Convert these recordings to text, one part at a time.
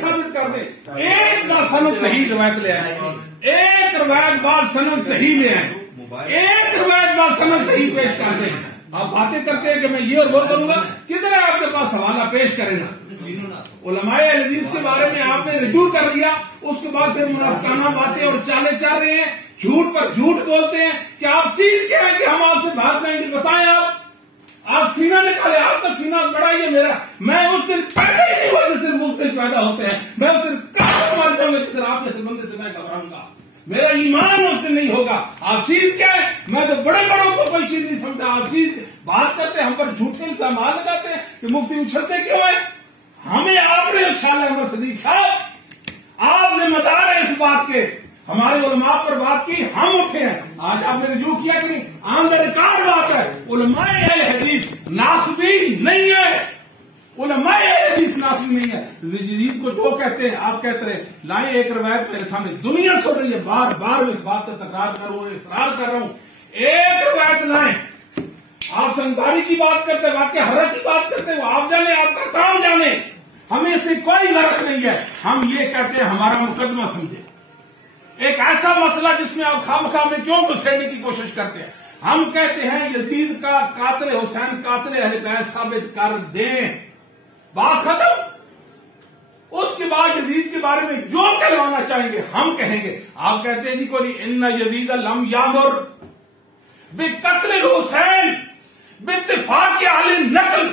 ثابت کر دیں، ایک کا سند صحیح روایت لے آئے، ایک روایت بعد سند صحیح لے آئے، ایک روایت بعد سند صحیح پیش کر دیں۔ آپ باتیں کرتے ہیں کہ میں یہ اور وہ کروں گا، کدھر ہے آپ کے پاس حوالہ پیش کرے گا؟ علماء اہل حدیث کے بارے میں آپ نے رجوع کر لیا، اس کے بعد پھر منافقانہ باتیں اور چالیں چل رہے ہیں، جھوٹ پر جھوٹ بولتے ہیں کہ آپ چیز کیا ہے کہ ہم آپ سے بھاگ جائیں گے، بتائیں آپ سینہ نکالے، آپ کا سینہ بڑا ہی ہے میرا، میں اس دن پیدا ہی نہیں ہوا جس دن مفتش پیدا ہوتے ہیں، میں اس دن کافر مار جاؤں گا جس دن آپ جیسے بندے سے میں گھبراؤں گا، میرا ایمان اس دن نہیں ہوگا۔ آپ چیز کیا ہے؟ میں تو بڑے بڑوں کو کوئی چیز نہیں سمجھا، آپ چیز بات کرتے ہیں، ہم پر جھوٹے الزامات لگاتے ہیں کہ مفتی اچھلتے کیوں ہیں؟ ہمیں آپ نے اچھالا ہے صدیق صاحب، آپ ذمہ دار ہیں اس بات کے، ہمارے علماء پر بات کی، ہم اٹھے ہیں، آج آپ نے رجوع کیا کہ نہیں؟ آن دا ریکارڈ بات ہے، علماء اہل حدیث ناصبی نہیں ہے، علماء اہل حدیث ناصبی نہیں ہے۔ جدید کو جو کہتے ہیں آپ کہتے رہے، لائیں ایک روایت میرے سامنے، دنیا سن رہی ہے، بار بار میں اس بات کا تکرار کر رہا ہوں، اصرار کر رہا ہوں، ایک روایت لائیں۔ آپ سنگاری کی بات کرتے ہیں، واقعہ حرت کی بات کرتے ہیں، وہ آپ جانے، آپ کا کام جانے، ہمیں اس سے کوئی غرض نہیں ہے۔ ہم یہ کہتے ہیں ہمارا مقدمہ سمجھے، ایک ایسا مسئلہ جس میں آپ خام میں کیوں گھسیڑنے کی کوشش کرتے ہیں؟ ہم کہتے ہیں یزید کا قاتل حسین قاتل اہل بیت ثابت کر دیں، بات ختم۔ اس کے بعد یزید کے بارے میں جو کہلوانا چاہیں گے ہم کہیں گے۔ آپ کہتے ہیں جی کوئی ان یزید لم یامر بقتل حسین باتفاق اہل نقل،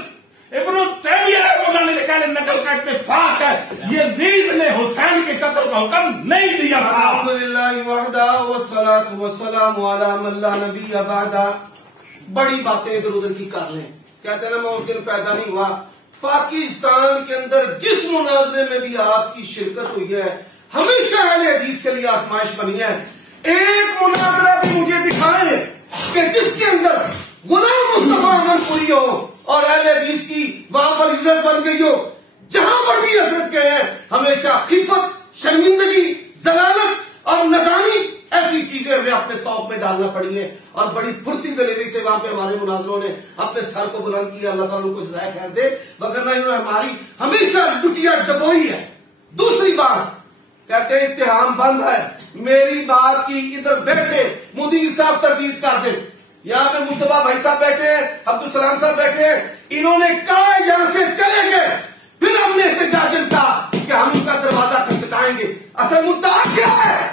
ابن تیمیہ انہوں نے لکھا ہے نقل کا اتفاق ہے، یزید نے حسین کے قتل کا حکم نہیں دیا تھا۔ الحمدللہ وحدہ والصلاۃ والسلام علی من لا نبی بعدہ۔ بڑی باتیں ادھر ادھر کی کر لیں، کہتے ہیں نا میں اس دن پیدا نہیں ہوا۔ پاکستان کے اندر جس مناظرے میں بھی آپ کی شرکت ہوئی ہے، ہمیشہ اہل حدیث کے لیے آزمائش بنی ہے۔ ایک مناظرہ بھی مجھے دکھائیں کہ جس کے اندر غلام مصطفیٰ امن پوری ہو اور اہل حدیث کی وہاں پر عزت بن گئی ہو۔ جہاں پر بھی حضرت گئے ہیں ہمیشہ خیفت، شرمندگی، ضلالت اور ندانی ایسی چیزیں ہمیں اپنے توپ میں ڈالنا پڑی ہیں، اور بڑی پھرتی دلیری سے وہاں پہ ہمارے مناظروں نے اپنے سر کو بلند کیا۔ اللہ تعالیٰ کو جزائے خیر دے، وگرنہ انہوں نے ہماری ہمیشہ لٹیا ڈبوئی ہے۔ دوسری بات کہتے ہیں اتہام بند ہے، میری بات کی ادھر بیٹھے مدیر صاحب تردید کر دیں، یہاں پہ مصطفیٰ بھائی صاحب بیٹھے ہیں، عبدالسلام صاحب بیٹھے ہیں، انہوں نے کہا یہاں سے چلیں گے، پھر ہم نے احتجاجن کہا کہ ہم ان کا دروازہ کھٹکھٹائیں گے۔ اصل مدعا کیا ہے؟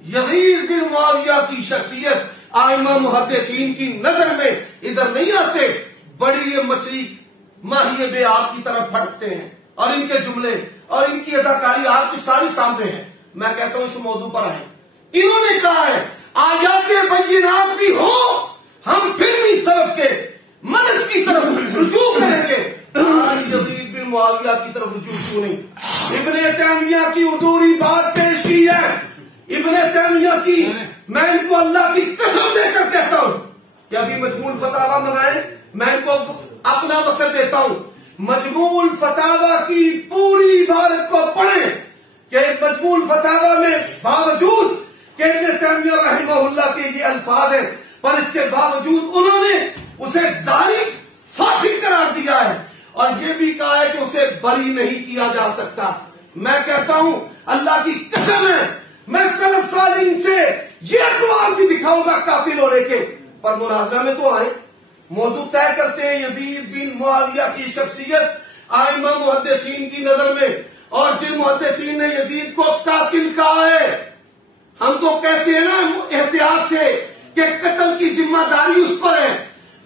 یزید بن معاویہ کی شخصیت ائمہ محدثین کی نظر میں ادھر نہیں آتے، بڑی یہ مچھلی ماہی بے آب کی طرف پھٹکتے ہیں، اور ان کے جملے اور ان کی اداکاری آپ کی ساری سامنے ہے۔ میں کہتا ہوں اس موضوع پر آئیں، انہوں نے کہا ہے آیات بینات بھی ہو ہم پھر بھی سلف کے منہج کی طرف رجوع کریں گے، یزید بن معاویہ کی طرف رجوع کیوں نہیں؟ ابن تیمیہ کی ادھوری بات پیش کی ہے، ابن تیمیہ کی، میں ان کو اللہ کی قسم دے کر کہتا ہوں کہ ابھی مجموع الفتاوی منگائیں، میں ان کو اپنا وقت دیتا ہوں، مجموع الفتاوی کی پوری عبارت کو پڑھیں کہ مجموع الفتاوی میں باوجود کہ ابن تیمیہ رحمہ اللہ کے یہ الفاظ ہیں، پر اس کے باوجود انہوں نے اسے ظالم فاسق قرار دیا ہے، اور یہ بھی کہا ہے کہ اسے بری نہیں کیا جا سکتا۔ میں کہتا ہوں اللہ کی قسم ہے، میں سلف صالحین سے یہ اقوال بھی دکھاؤں گا قاتل ہونے کے، پر مناظرہ میں تو آئے، موضوع طے کرتے ہیں یزید بن معاویہ کی شخصیت ائمہ محدثین کی نظر میں، اور جن محدثین نے یزید کو قاتل کہا ہے، ہم تو کہتے ہیں نا احتیاط سے کہ قتل کی ذمہ داری اس پر ہے،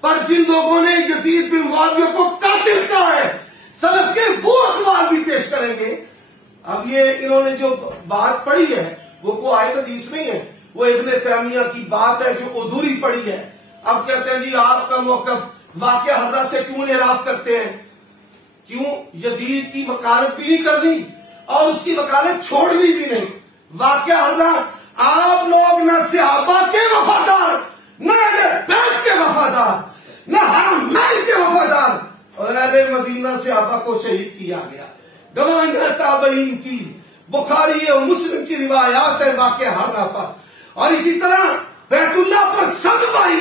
پر جن لوگوں نے یزید بن معاویہ کو قاتل کہا ہے سلف کے وہ اقوال بھی پیش کریں گے۔ اب یہ انہوں نے جو بات پڑھی ہے وہ کوئی آیت حدیث نہیں ہے، وہ ابن تیمیہ کی بات ہے جو ادھوری پڑی ہے۔ اب کہتے ہیں جی آپ کا موقف واقعہ حضرت سے کیوں انحراف کرتے ہیں؟ کیوں یزید کی وکالت بھی نہیں کرنی اور اس کی وکالت چھوڑنی بھی نہیں؟ واقعہ حضرت آپ لوگ نہ صحابہ کے وفادار، نہ اہل بیت کے وفادار، نہ حرم محل کے وفادار، اور اہل مدینہ صحابہ کو شہید کیا گیا، گواہیاں تابعین کی، بخاری اور مسلم کی روایات ہے واقعہ حرہ پر، اور اسی طرح بیت اللہ پر سب بھائی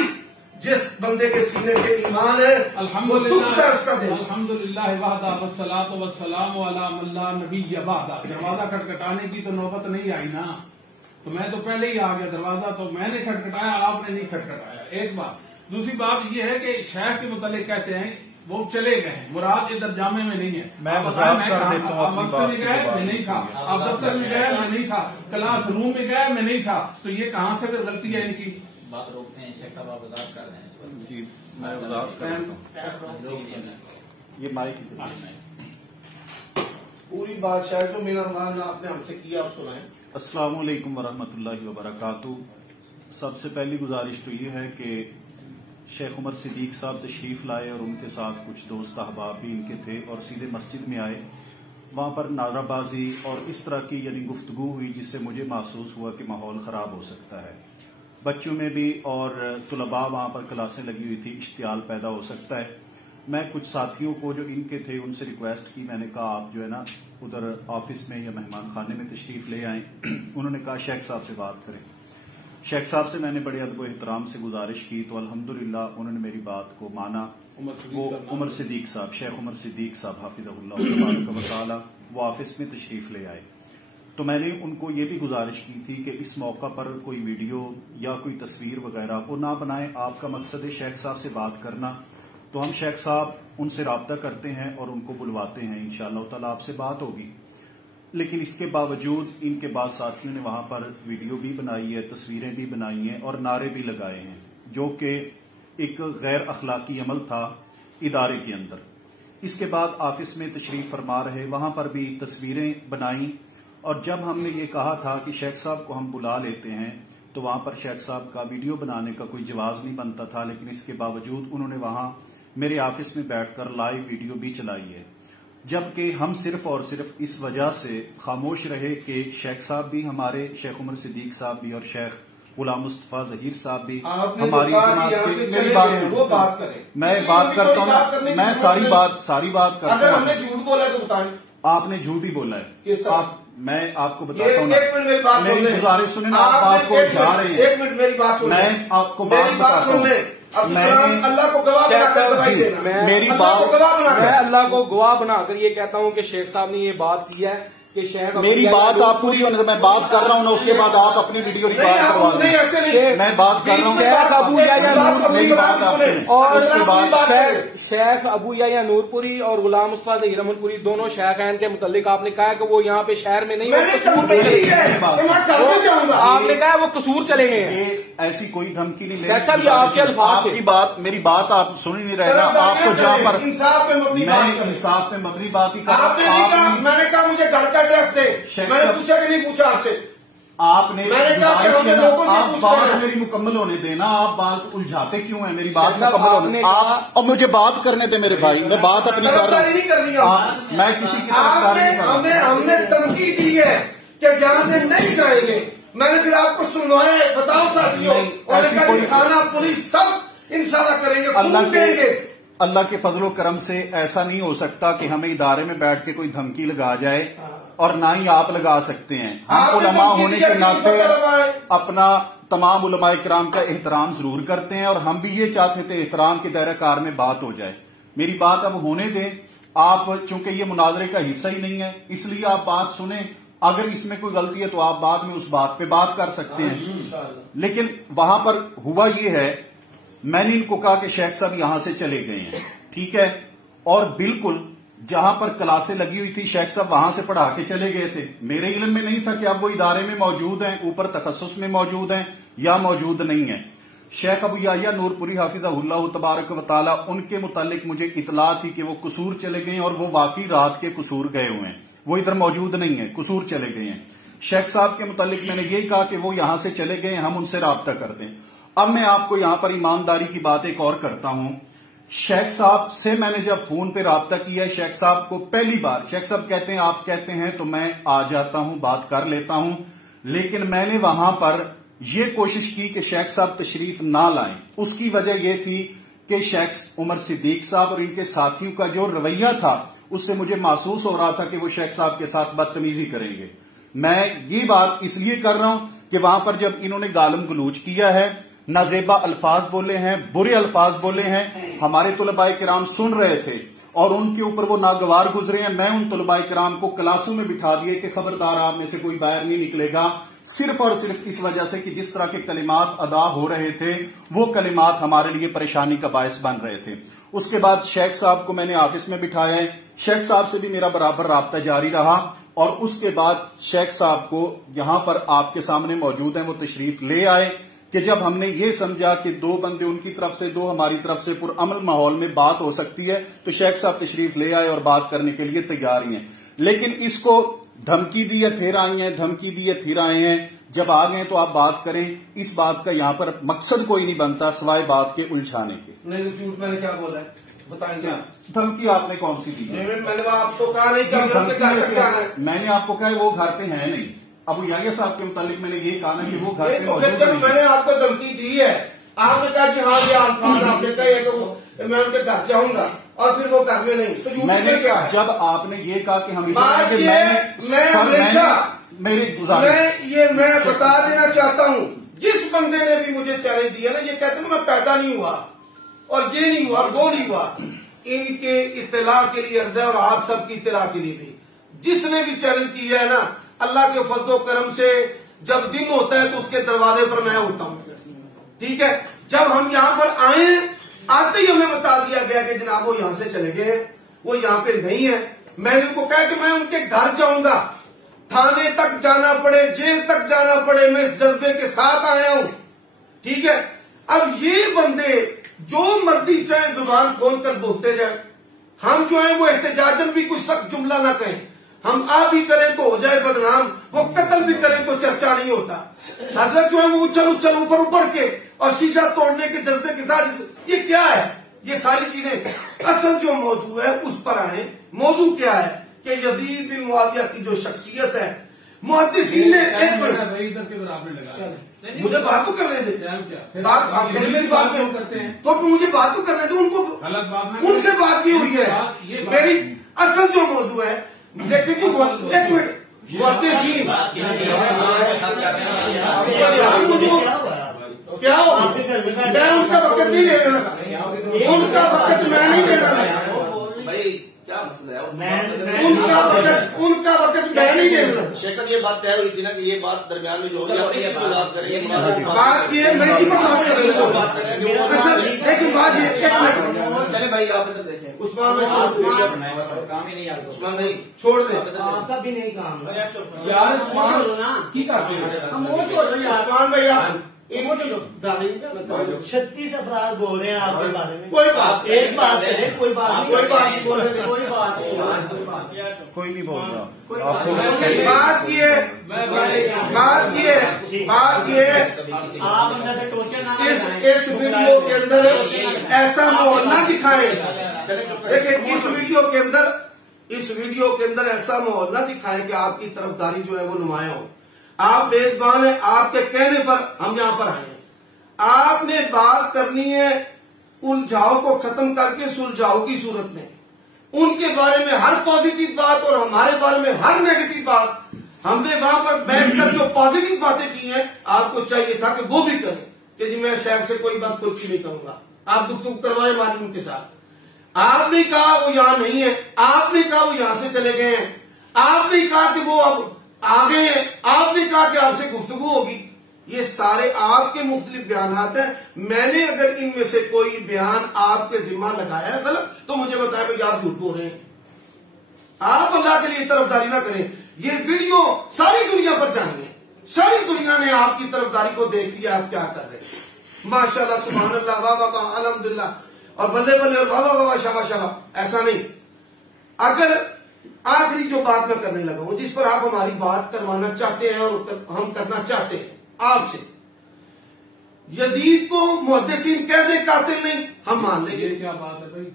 जिस बंदे के सीने पे ईमान है वो दुखता है उसका दिल। अल्हम्दुलिल्लाह वहदा वस्सलातु वस्सलामु अला मन ला नबिय्य बअदा। दरवाजा खटखटाने की तो नौबत नहीं आई ना, तो मैं तो पहले ही आ गया। दरवाजा तो मैंने खटखटाया, आपने नहीं खटखटाया। एक बात। दूसरी बात यह है कि शेख के मुतालिक कहते हैं वो चले गए हैं, मुराद इधर जामे में नहीं है। मैं मजाक कर देता हूं। आप मकसद में गए, मैं नहीं था। आप दफ्तर में गए, मैं नहीं था। क्लास रूम में गए, मैं नहीं था। तो ये कहाँ से गलती है इनकी? बात रोकते हैं शेख साहब, आप वजाहत कर दें इस पर। जी मैं वजाहत करता हूं। ये माइक पूरी बात शायद जो मेरा मान आपने हमसे किया आप सुनाएं। अस्सलाम वालेकुम वरहमतुल्लाहि वबरकातुहू। सबसे पहली गुजारिश तो ये है कि शेख उमर सिद्दीक साहब तशरीफ लाए और उनके साथ कुछ दोस्त अहबाब भी इनके थे और सीधे मस्जिद में आए। वहां पर नाराबाजी और इस तरह की यानी गुफ्तगू हुई जिससे मुझे महसूस हुआ कि माहौल खराब हो सकता है। बच्चों में भी और तुलबा वहां पर क्लासें लगी हुई थी, इश्तियाल पैदा हो सकता है। मैं कुछ साथियों को जो इनके थे उनसे रिक्वेस्ट की, मैंने कहा आप जो है ना उधर ऑफिस में या मेहमान खाने में तशरीफ ले आए। उन्होंने कहा शेख साहब से बात करें। शेख साहब से मैंने बड़े अदब एहतराम से गुजारिश की तो अल्हम्दुलिल्लाह उन्होंने मेरी बात को माना। वो उमर सिद्दीक साहब, शेख उमर सिद्दीक साहब हाफिज़हुल्लाह तबारक व तआला, वो ऑफिस में तशरीफ ले आए। तो मैंने उनको ये भी गुजारिश की थी कि इस मौका पर कोई वीडियो या कोई तस्वीर वगैरह वो ना बनाएं। आपका मकसद है शेख साहब से बात करना, तो हम शेख साहब उनसे राब्ता करते हैं और उनको बुलवाते हैं, इंशाअल्लाह ताला आपसे बात होगी। लेकिन इसके बावजूद इनके बाद साथियों ने वहां पर वीडियो भी बनाई है, तस्वीरें भी बनाई हैं और नारे भी लगाए हैं, जो कि एक गैर अखलाकी अमल था इदारे के अंदर। इसके बाद ऑफिस में तशरीफ फरमा रहे, वहां पर भी तस्वीरें बनाई और जब हमने ये कहा था कि शेख साहब को हम बुला लेते हैं तो वहां पर शेख साहब का वीडियो बनाने का कोई जवाब नहीं बनता था। लेकिन इसके बावजूद उन्होंने वहां मेरे ऑफिस में बैठकर लाइव वीडियो भी चलाई है, जबकि हम सिर्फ और सिर्फ इस वजह से खामोश रहे कि शेख साहब भी हमारे, शेख उमर सिद्दीक साहब भी और शेख गुलाम मुस्तफा जहीर साहब भी हमारी जमात के। मेरी बात करें, मैं बात करता हूँ, मैं सारी बात करता हूँ। अगर हमने झूठ बोला तो बताएं। आपने झूठ ही बोला है। आप, मैं आपको बताता हूँ, मेरी गुजारिश सुने ना, आप बात को जा रहे हैं। एक मिनट मेरी बात सुन, मैं आपको बात बताता हूँ। अल्लाह को गवाह बनाकर दवाई देना। मेरी बात, मैं अल्लाह को गवाह बनाकर ये कहता हूँ कि शेख साहब ने ये बात की है कि शेख, मेरी बात आप पूरी होने, मैं बात कर रहा हूँ ना, उसके बाद आप अपनी वीडियो रिकॉर्ड करवा दें। मैं बात कर रहा हूँ, शेख अबू याया मेरी बात आप सुनें। और उसके बाद शेख अबू याया नूरपुरी और गुलाम मुस्तफा जहीर अहमदपुरी दोनों शेख हैं, इनके मुतालिक आपने कहा कि वो यहाँ पे शहर में नहीं, आपने कहा वो कसूर चले गए हैं। ऐसी कोई धमकी नहीं। शेख साहब ये आपके अल्फाज आपकी बात, मेरी बात आप सुन ही नहीं रहे ना। आप तो जहाँ पर इंसाफ पे मबनी बात ही कर रहा हूँ। मैंने कहा मुझे घर का एड्रेस दे, मैंने पूछा कि नहीं पूछा आपसे? आपने आप बात मेरी मुकम्मल होने देना, आप बात उलझाते क्यों हैं? मेरी बात मुकम्मल होने, आप और मुझे बात करने दे मेरे भाई, मैं बात अपनी कर रहा हूँ। मैं किसी की हमने धमकी दी है कि यहाँ से नहीं जाएंगे, मैंने फिर आपको सुनवाया है। बताओ साथियों, ऐसी कोई खाना पुलिस सब इंशाल्लाह करेंगे, अल्लाह के फजलो करम से ऐसा नहीं हो सकता कि हमें इदारे में बैठ के कोई धमकी लगा जाए, और ना ही आप लगा सकते हैं। हम उलमा होने के नाते अपना तमाम उलमा इकराम का एहतराम जरूर करते हैं और हम भी ये चाहते थे एहतराम के दायरा कार में बात हो जाए। मेरी बात अब होने दें। आप चूंकि ये मुनाजरे का हिस्सा ही नहीं है, इसलिए आप बात सुने। अगर इसमें कोई गलती है तो आप बाद में उस बात पे बात कर सकते हैं। लेकिन वहां पर हुआ ये है, मैंने इनको कहा कि शेख साहब यहां से चले गए हैं, ठीक है, और बिल्कुल जहां पर क्लासें लगी हुई थी शेख साहब वहां से पढ़ा के चले गए थे। मेरे इल्म में नहीं था कि अब वो इदारे में मौजूद हैं, ऊपर तखस्सुस में मौजूद हैं या मौजूद नहीं है। शेख अबू याया नूरपुरी हाफिज़हुल्लाह तबारक व तआला, उनके मुतालिक मुझे इतला थी कि वो कसूर चले गए और वो वाकई रात के कसूर गए हुए हैं, वो इधर मौजूद नहीं है, कसूर चले गए हैं। शेख साहब के मुतालिक मैंने यही कहा कि वो यहां से चले गए, हम उनसे राब्ता करते हैं। अब मैं आपको यहां पर ईमानदारी की बात एक और करता हूं। शेख साहब से मैंने जब फोन पे राब्ता किया, शेख साहब को पहली बार शेख साहब कहते हैं आप कहते हैं तो मैं आ जाता हूं, बात कर लेता हूं, लेकिन मैंने वहां पर यह कोशिश की कि शेख साहब तशरीफ ना लाएं। उसकी वजह यह थी कि शेख उमर सिद्दीक साहब और इनके साथियों का जो रवैया था उससे मुझे महसूस हो रहा था कि वो शेख साहब के साथ बदतमीजी करेंगे। मैं ये बात इसलिए कर रहा हूं कि वहां पर जब इन्होंने गालम गलूच किया है नाजेबा अल्फाज बोले हैं, बुरे अल्फाज बोले हैं, हमारे तलबाए किराम सुन रहे थे और उनके ऊपर वो नागवार गुजरे हैं। मैं उन तलबाए किराम को क्लासों में बिठा दिए कि खबरदार आप में से कोई बाहर नहीं निकलेगा, सिर्फ और सिर्फ इस वजह से कि जिस तरह के कलिमात अदा हो रहे थे वो कलिमात हमारे लिए परेशानी का बायस बन रहे थे। उसके बाद शेख साहब को मैंने ऑफिस में बिठाया है, शेख साहब से भी मेरा बराबर राब्ता जारी रहा और उसके बाद शेख साहब को यहां पर आपके सामने मौजूद हैं, वो तशरीफ ले आए कि जब हमने ये समझा कि दो बंदे उनकी तरफ से दो हमारी तरफ से पुरअमल माहौल में बात हो सकती है तो शेख साहब तशरीफ ले आए और बात करने के लिए तैयार ही हैं। लेकिन इसको धमकी दी है फिर आए हैं, धमकी दी है फिर आए हैं। जब आ गए तो आप बात करें, इस बात का यहाँ पर मकसद कोई नहीं बनता सिवाय बात के उलझाने के। नहीं तो झूठ मैंने क्या बोला है बताएंगे? धमकी आपने कौन सी दी? मैंने आपको कहा नहीं कि मैंने आपको कहा वो घर पे है नहीं। अबू याहिया साहब के मुतालिक मैंने ये कहा ना कि वो घर पे मौजूद जब मैंने आपको धमकी दी है, आपने कहा कि हाँ ये अल्फाज आपने कहे कि मैं उनके घर जाऊंगा और फिर वो घर में नहीं, तो झूठ में क्या है? जब आपने ये कहा कि हम मैं हमेशा मैं बता देना चाहता हूँ, जिस बंदे ने भी मुझे चैलेंज दिया ना, ये कहते हैं मैं पैदा नहीं हुआ और ये नहीं हुआ और वो नहीं हुआ, इनके इत्तला के लिए अर्ज है और आप सबकी इत्तला के लिए भी। जिसने भी चैलेंज किया है ना, अल्लाह के फजलो करम से जब दिन होता है तो उसके दरवाजे पर मैं होता हूँ, ठीक है। जब हम यहाँ पर आए, आते ही हमें बता दिया गया कि जनाब वो यहाँ से चले गए, वो यहाँ पे नहीं है। मैंने उनको कहा कि मैं उनके घर जाऊंगा, थाने तक जाना पड़े, जेल तक जाना पड़े, मैं इस जज्बे के साथ आया हूं, ठीक है। अब ये बंदे जो मर्जी चाहे जुबान खोलकर बोलते जाए, हम जो है वो एहतजाजन भी कोई सख्त जुमला ना कहें, हम आप भी करें तो हो जाए बदनाम, वो कत्ल भी करें तो चर्चा नहीं होता। हजरत जो है वो उछल उछल ऊपर ऊपर के और शीशा तोड़ने के जज्बे के साथ, ये क्या है? ये सारी चीजें असल जो मौजू है उस पर आए। मौजू क्या है कि यजीद बिन मुआविया की जो शख्सियत है, मुहद्दिसीन ने एक मुझे बात तो करने दे, बात आप मेरी बात में करते हैं तो मुझे बात तो करने दो, उनको उनसे बात की हुई है। मेरी असल जो मौजू है, देखिए एक मिनट, मुहद्दिसीन क्या हो, मैं उनका वक्त नहीं ले रहा, उनका वक्त मैं नहीं ले रहा भाई, क्या मसला है? उनका वक्त मैं नहीं दे रहा। शेख ये बात तय हुई थी ना कि ये बात दरमियान में जो होगी आप इसी पर बात करेंगे। बात ये मैं इसी पर बात कर रहा हूँ। देखिए बात ये, चले भाई आप इधर देखें। उस्मान भाई काम ही नहीं आता, उस्मान भाई छोड़ दे, आपका भी नहीं काम यार उस्मान की करते हैं उस्मान भैया 36 अफराद बोल रहे हैं आपके बारे में। कोई बात एक बात करें, कोई बात नहीं बोल रहे, कोई नहीं बोल रहा। बात ये आप अंदर से टोचर ना इस वीडियो के अंदर ऐसा माहौल ना दिखाएं। देखिए इस वीडियो के अंदर ऐसा माहौल ना दिखाएं कि आपकी तरफदारी जो है वो नुमाया हो। आप मेजबान है, आपके कहने पर हम यहाँ पर आए हैं। आपने बात करनी है उलझाव को खत्म करके सुलझाव की सूरत में, उनके बारे में हर पॉजिटिव बात और हमारे बारे में हर नेगेटिव बात, हमने वहां पर बैठकर जो पॉजिटिव बातें की हैं, आपको चाहिए था कि वो भी करें कि जी मैं शहर से कोई बात कोई नहीं करूंगा। आप गुफ्तगू करवाए हमारे उनके साथ। आपने कहा वो यहाँ नहीं है, आपने कहा वो यहां से चले गए हैं, आपने कहा कि वो अब आ गए हैं, आपने कहा कि आपसे गुफ्तगू होगी। ये सारे आपके मुख्तलिफ बयानात हैं। मैंने अगर इनमें से कोई बयान आपके जिम्मा लगाया है गलत तो मुझे बताएं भाई आप झूठ बोल रहे हैं। आप अल्लाह के लिए तरफदारी ना करें। ये वीडियो सारी दुनिया पर जानिए, सारी दुनिया ने आपकी तरफदारी को देख लिया आप क्या कर रहे हैं। माशाल्लाह सुभान अल्लाह, वाह वाह वाह, अल्हम्दुलिल्लाह और बल्ले बल्ले और वाह वाह वाह, शाबाश शाबाश। ऐसा नहीं। अगर आखिरी जो बात मैं करने लगा हूं, जिस पर आप हमारी बात करवाना चाहते हैं और हम करना चाहते हैं आपसे, यजीद को मुहद्दिसीन कह दे कातिल नहीं, हम मान लेंगे। क्या बात है भाई,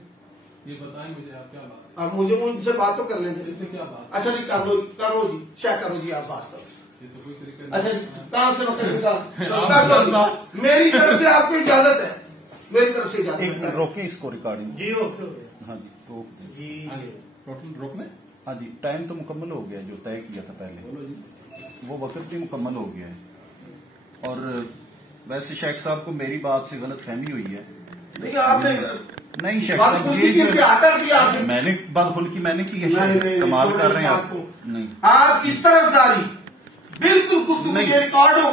ये बताएं मुझे आप क्या बात। अब मुझे उनसे बात तो कर लेंगे। क्या बात? अच्छा नहीं, करो जी, शेयर करो जी, आप बात करो। ये तो कोई तरीका अच्छा कहां से वक्त मेरी तरफ से आपको इजाजत है, मेरी तरफ से इजाजत है। रोके इसको रिकॉर्डिंग जी ओके। हाँ जी, तो जी टोटल रोकना है। हाँ जी, टाइम तो मुकम्मल हो गया जो तय किया था पहले, वो वक्त भी मुकम्मल हो गया है। और वैसे शेख साहब को मेरी बात से गलत फहमी हुई है। नहीं आपने नहीं शेख बात साहब, खुल की आकर दिया आपने। मैंने बात खुल की मैंने की है। नहीं, कमाल छोड़ो कर इस रहे हैं बात आप। को। नहीं आपकी तरफदारी बिल्कुल गुफ्तगू नहीं। ये रिकॉर्ड हो गई।